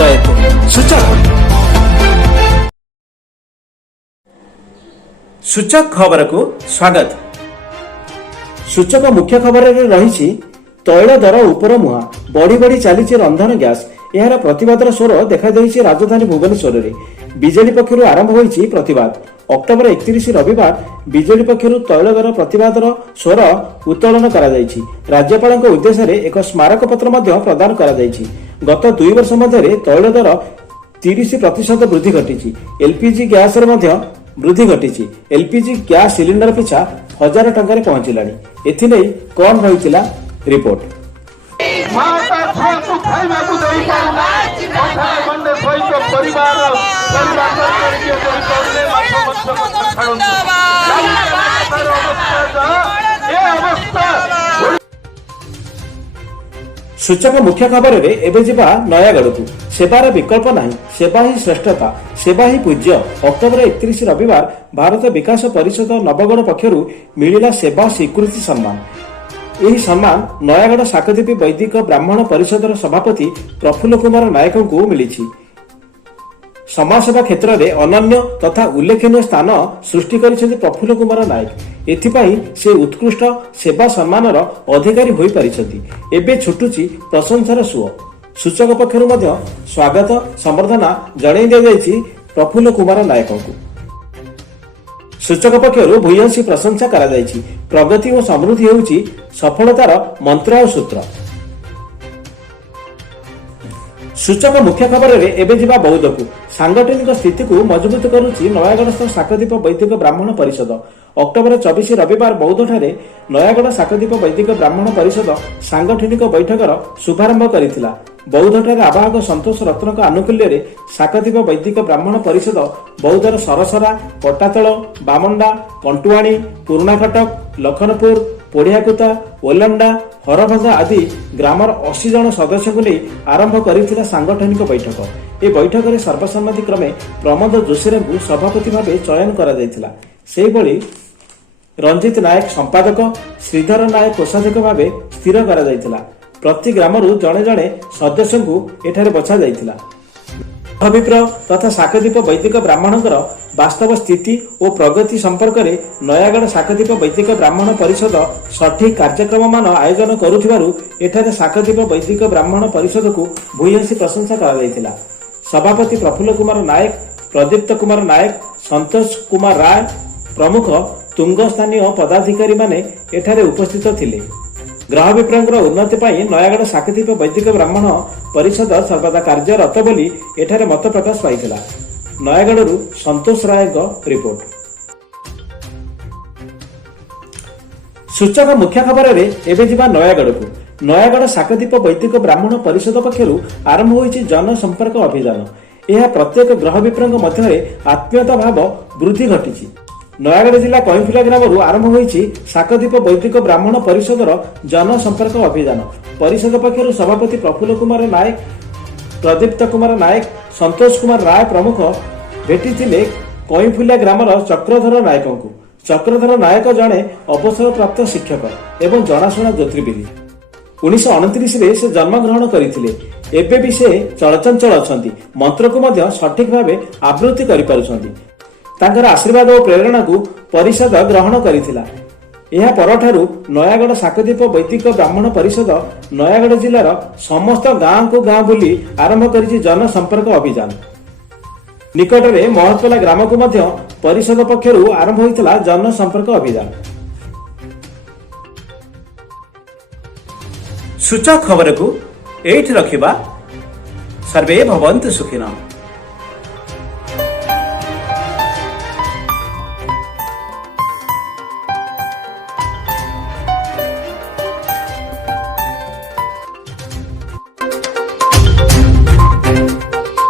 जयते सूचक सूचक खबर को स्वागत। सूचक मुख्य खबर रही तैल दर उपर मुहा बढ़ी बढ़ी चली रंधन गैस यार प्रतिवाद स्वर देखा राजधानी भुवनेश्वर में बीजेडी पक्षर आरंभ होती प्रतिवाद। अक्टोबर 31 रविवार बीजेडी पक्षर तैल दर प्रतिवाद स्वर उत्तोलन राज्यपाल उद्देश्य एक स्मारक पत्र प्रदान गत 2 वर्ष मध्य तैल दर 30% वृद्धि घटी। एलपीजी गैस वृद्धि घटी। एलपीजी गैस सिलिंडर पिछा 1000 टंका पहुंचला। एथिने कौन रही रिपोर्ट। सूचक मुख्य खबर रे एबे जिबा नयागढ़ को सेवार विकल्प नहीं, सेवा ही श्रेष्ठता, सेवा ही पूज्य। अक्टोबर 31 रविवार भारत विकास परिषद नवगढ़ पक्षर मिलिला सेवा स्वीकृति सम्मान। यही सम्मान नयागढ़ शाकद्वीप वैदिक ब्राह्मण परिषदर सभापति प्रफुल्ल कुमार नायक को मिली। समाजसेवा क्षेत्र में अनन्य तथा उल्लेखनीय स्थान सृष्टि करिसेंति प्रफुल्ल कुमार नायक। एथिपाई से उत्कृष्ट सेवा सम्मानर अधिकारी होई परिछंती। एबे छुटुची प्रशंसार सुओ। सूचक पक्षरु मध्य स्वागत संबर्धना जणाई दिया जायछि प्रफुल्ल कुमार नायक को। सूचक पक्षरु भूयसी प्रशंसा करा जायछि। प्रगति और समृद्धि हेउछि सफलतार मंत्र और सूत्र। सूचक मुख्य खबर रे एबे जिबा बौद्ध को सांगठनिक स्थिति को मजबूत करुछि नयागढ़स्थ शाकद्वीप वैदिक ब्राह्मण परिषद। अक्टोबर 24 रविवार बौद्ध ठारे नयागढ़ शाकद्वीप वैदिक ब्राह्मण परिषद सांगठनिक बैठकर शुभारंभ करिथिला। बौद्ध ठारे आवाहक संतोष रत्नक आनुकूल्य रे शाकद्वीप वैदिक ब्राह्मण परिषद बौद्धर सरसरा, पटातल, बामंडा, कंटुआणी, पुरुणाकटक, लखनपुर, पोढ़ियाकुता, ओलंडा, हरभंगा आदि ग्रामर 80 जन सदस्य को नहीं आरंभ करिथिला सांगठनिक बैठक। ए बैठक में सर्वसम्मति क्रमे प्रमोद जोशी को सभापति भाव चयन करा जायथिला। सेहिभଳି रंजित नायक संपादक, श्रीधर नायक कोषाध्यक्ष भाव स्थिर करा जायथिला। प्रति ग्रामरू जणे जणे सदस्य को एठारे बछा जायथिला। अभिप्र तथा शाकद्वीप वैदिक ब्राह्मणकर वास्तव स्थिति और प्रगति संपर्क में नयागढ़ शाकद्वीप वैदिक ब्राह्मण परिषद सठिक कार्यक्रम मान आयोजन करुथिबारु एठारे शाकद्वीप वैदिक ब्राह्मण परिषद को भूयसी प्रशंसा करा जायथिला। सभापति प्रफुल्ल कुमार नायक, प्रदीप्त कुमार नायक, संतोष कुमार राय प्रमुख तुंग स्थानीय पदाधिकारी माने एठारे उपस्थित थिले। ग्रह विप्रांगर उन्नति पाई नयागढ़ शाकद्वीप वैदिक ब्राह्मण परिषद सर्वदा कार्यरत बोली एठारे मत प्रकाश पाइथिला। नयागढ़ संतोष राय रिपोर्ट। सूचक मुख्य खबर रे एबे जिबा नयागढ़ को नयागढ़ शाकद्वीप वैदिक ब्राह्मण परिषद पक्षरु आरंभ होईछि जनसंपर्क अभियान। यह प्रत्येक ग्रह विप्रांग मध्य आत्मीयता भाव वृद्धि घटी। नयागढ़ जिला कईफुला ग्रामरू आरंभ होईछि शाकद्वीप वैदिक ब्राह्मण परिषदर जनसंपर्क अभियान। परिषद पक्षर सभापति प्रफुल्ल कुमार नायक, प्रदीप्त कुमार नायक, संतोष कुमार राय प्रमुख भेटी कईफुला ग्रामर चक्रधर नायक को। चक्रधर नायक जड़े अवसर प्राप्त शिक्षक एवं जनाशुना ज्योतिर्विद। 1929 रे से जन्म ग्रहण करथिले। एबे भी से चलचंचल अछंती। मंत्र को मध्य सठिक भावे आवृत्ति करि पारुछंती। तांकर आशीर्वाद और प्रेरणा को परिषद ग्रहण करिथिला। यह परठारु नयागढ़ शाकद्वीप वैदिक ब्राह्मण परिषद नयागढ़ जिलार समस्त गाँ को गाँ बुली आरंभ करिछि जनसंपर्क अभियान। निकटरे महतला ग्राम को मध्य परिषद पक्षरु आरंभ होइथिला जनसंपर्क अभियान। सूचक खबर को एठी रखिबा। सर्वे भवन्तु सुखिनः।